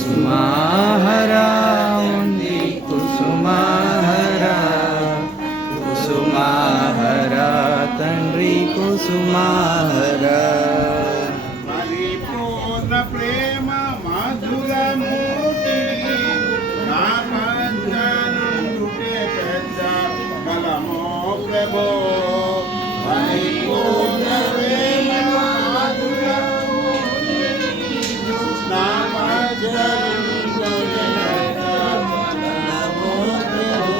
కుసుమాహరా ఉంది కుసుమాహరా కుసుమాహరా తండ్రి కుసుమాహరా పరిపూర్ణ ప్రేమ మధురమూర్తిని నా పంచనుండుటే పెద్ద బలమో ప్రభో పరిపూర్ణ ప్రేమ మధురమూర్తిని నా పంచనుండుటే పెద్ద బలమో ప్రభో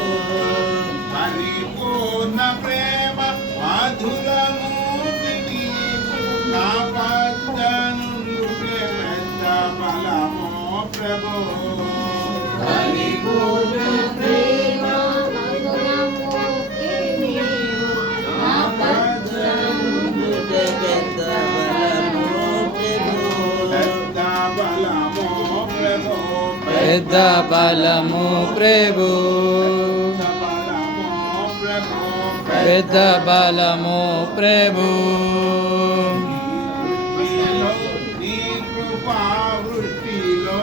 పరిపూర్ణ ప్రేమ మధురమూర్తిని నా పంచనుండుటే పెద్ద బలమో ప్రభో పరిపూర్ణ ప్రేమ మధురమూర్తిని నా పంచనుండుటే పెద్ద బలమో ప్రభో పెద్ద బలమో ప్రభో పెద్ద బలము ప్రభు నీ కృపా వృష్టిలో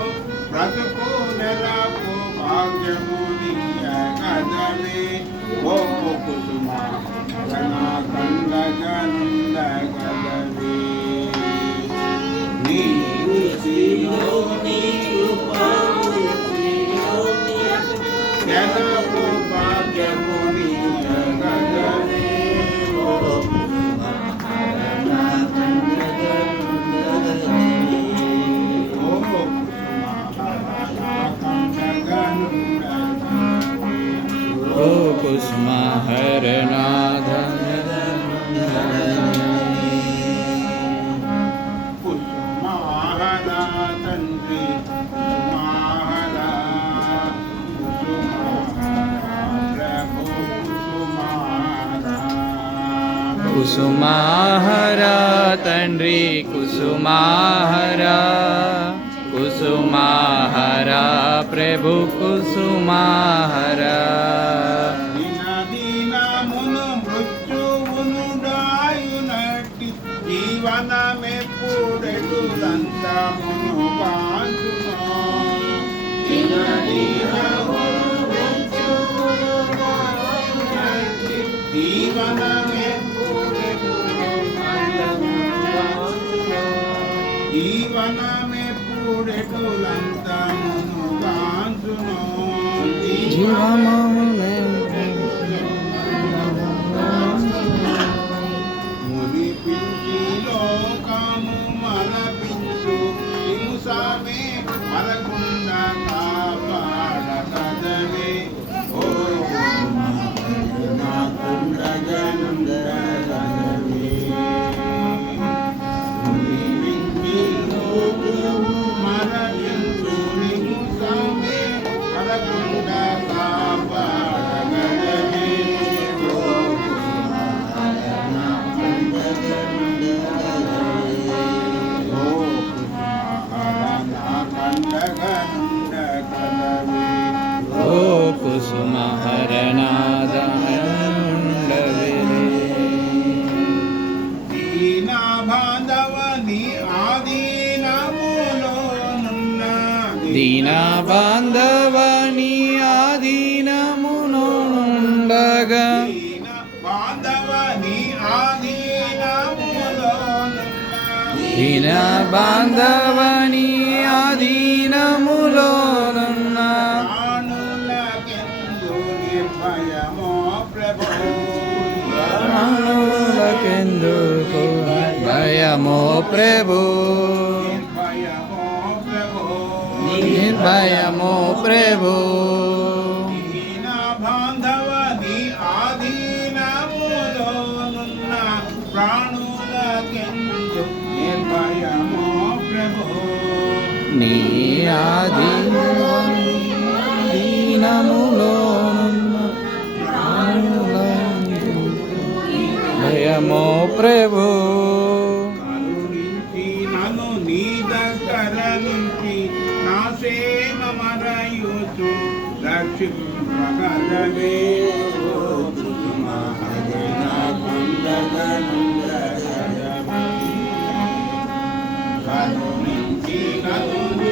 బ్రతుకు నెలకు భాగ్యము నీయగదవే ఓ కుసుమ కండగండగదవే నీ వృష్టిలో నీ కృపా వృష్టిలో నెలకు భాగ్యము నీయగదవే ఓ ఓ కుసుమహరనాథ కుసుమాహరా తండ్రి కుసుమాహరా కుసుమాహరా ప్రభు కుసుమాహరా దినదినమును మృత్యువును డాయునట్టి జీవనమెప్పుడెగులంతమును కాంచును దినదినమును మృత్యువును డాయునట్టి జీవనమెప్పుడెగులంతమును కాంచును మురిపించి లోకము మరపించు హింసమే మరకుండా కాపాడకదవే ఓ నా కుండగనుండగదవే మురిపించి లోకము మరపించు హింసమే మరకుండా కాపాడకదవే ఓ ఓ కుసుమహరనాథ దీనా బాంధవని ఆదీనములోనున్న దీన బాంధవని ఆధీనమునుండగా దీన బాంధవని ఆదీనములోనున్న దీన బాంధవని ఆధీనములోనున్న ప్రాణులకెందు నిర్భయమో ప్రభో ప్రాణులకెందుకు భయమో ప్రభు నిర్భయమో ప్రభో నిర్భయమో ప్రభు దీన బాంధవని ఆధీనములోనున్న ప్రాణులకెందు నిర్భయమో ప్రభో నీ ఆధీనములోనున్న ప్రాణులందు భయమో ప్రభు కరుణించి నన్ను నీ దగ్గర నుంచి నా సేమ మరయుచు రక్షింపగలవే ఓ కరుణించి నన్ను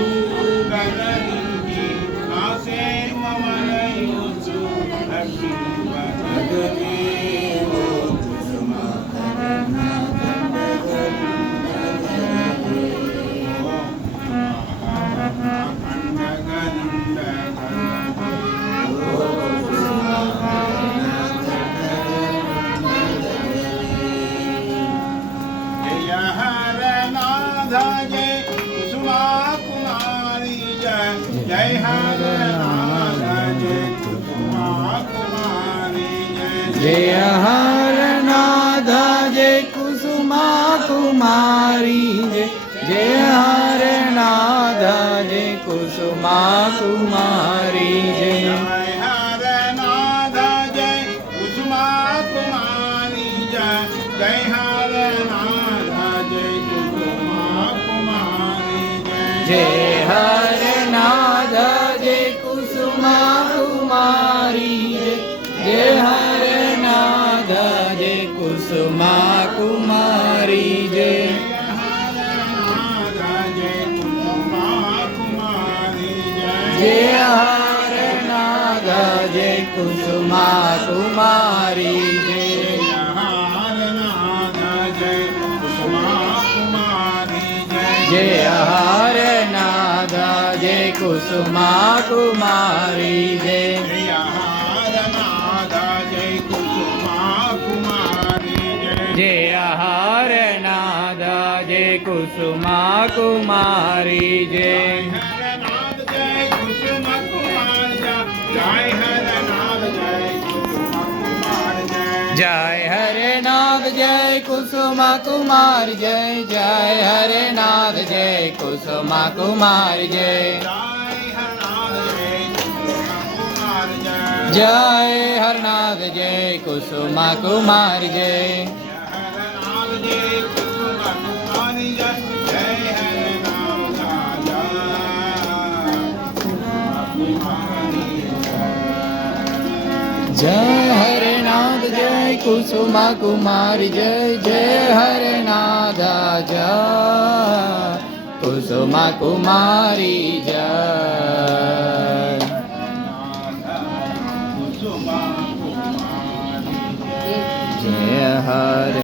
જય હરનાથ જય કુસુમા કુમારી જય હરનાથ જય કુસુમા કુમારી જય હરનાથ જય કુસુમા કુમારી જય જય હરનાથ જય કુસુમા કુમારી જય હરનાથ જય કુસુમા કુમારી જય હરનાથ જય કુસુમા કુમારી જય જય હરનાથ જય કુસુમા કુમારી જય જય હરનાથ જય કુસુમા કુમારી જય જય હરનાથ જય કુસુમા કુમારી જય જય હરનાથ જય કુસુમા કુમાર જય જય હરનાથ જય કુસુમા કુમાર જય જય હરનાથ જય કુસુમા કુમાર જય જય હરનાથ જય કુસુમા કુમાર જય જય હરનાથ જય કુસુમા કુમારી જય જય હર